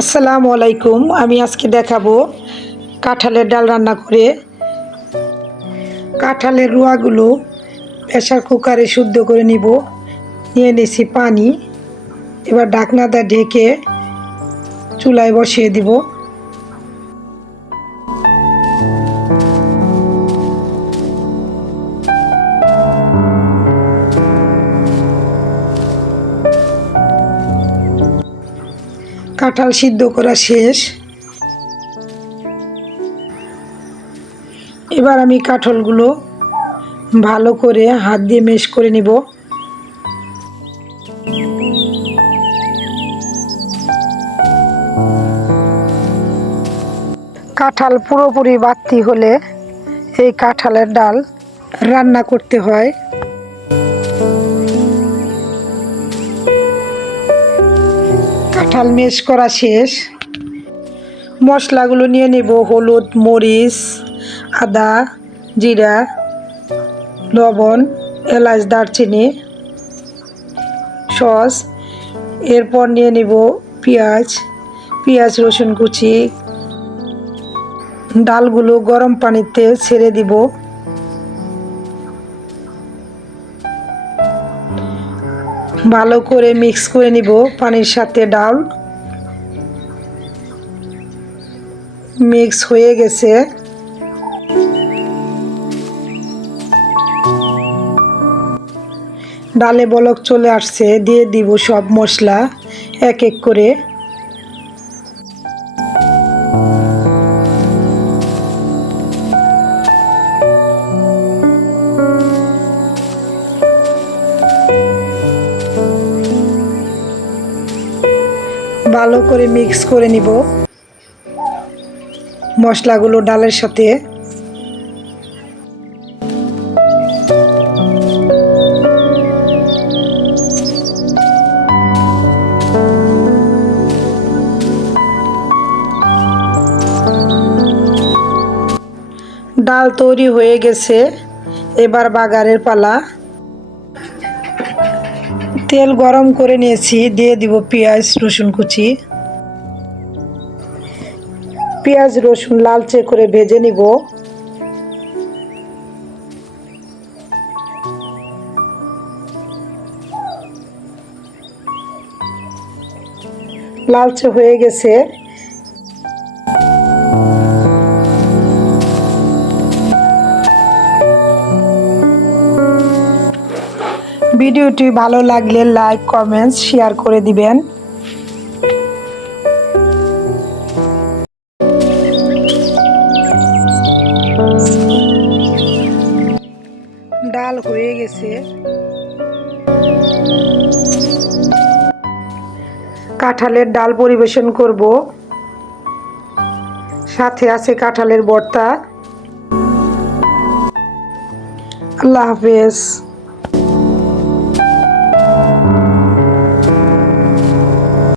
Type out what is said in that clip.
আসসালামু আলাইকুম। আমি আজকে দেখাবো কাঁঠালের ডাল রান্না করে। কাঁঠালের রুয়াগুলো প্রেসার কুকারে শুদ্ধ করে নিব। নিয়ে নিছি পানি। এবার ঢাকনাটা ঢেকে চুলায় বসিয়ে দিব। কাঁঠাল সিদ্ধ করা শেষ। এবার আমি কাঁঠালগুলো ভালো করে হাত দিয়ে মেশ করে নিব। কাঁঠাল পুরোপুরি বাতি হলে এই কাঁঠালের ডাল রান্না করতে হয়। কাঁঠাল মেশ করা শেষ। মশলাগুলো নিয়ে নেব: হলুদ, মরিচ, আদা, জিরা, লবণ, এলাচ, দারচিনি, সস। এরপর নিয়ে নেব পেঁয়াজ, রসুন কুচি। ডালগুলো গরম পানিতে ছেড়ে দিব। ভালো করে মিক্স করে নিব পানির সাথে। ডাল মিক্স হয়ে গেছে। ডালে বলক চলে আসছে। দিয়ে দিব সব মশলা এক এক করে। ভালো করে মিক্স করে নিব মশলাগুলো ডালের সাথে। ডাল তৈরি হয়ে গেছে। এবার বাগারের পালা। তেল গরম করে নিয়েছি। দিয়ে দিব পেঁয়াজ, রসুন কুচি। পেঁয়াজ রসুন লালচে করে ভেজে নিব। লালচে হয়ে গেছে। ভিডিওটি ভালো লাগলে লাইক, কমেন্টস, শেয়ার করে দিবেন। ডাল হয়ে গেছে। কাঁঠালের ডাল পরিবেশন করব। সাথে আছে কাঁঠালের ভর্তা। আল্লাহ হাফেজ।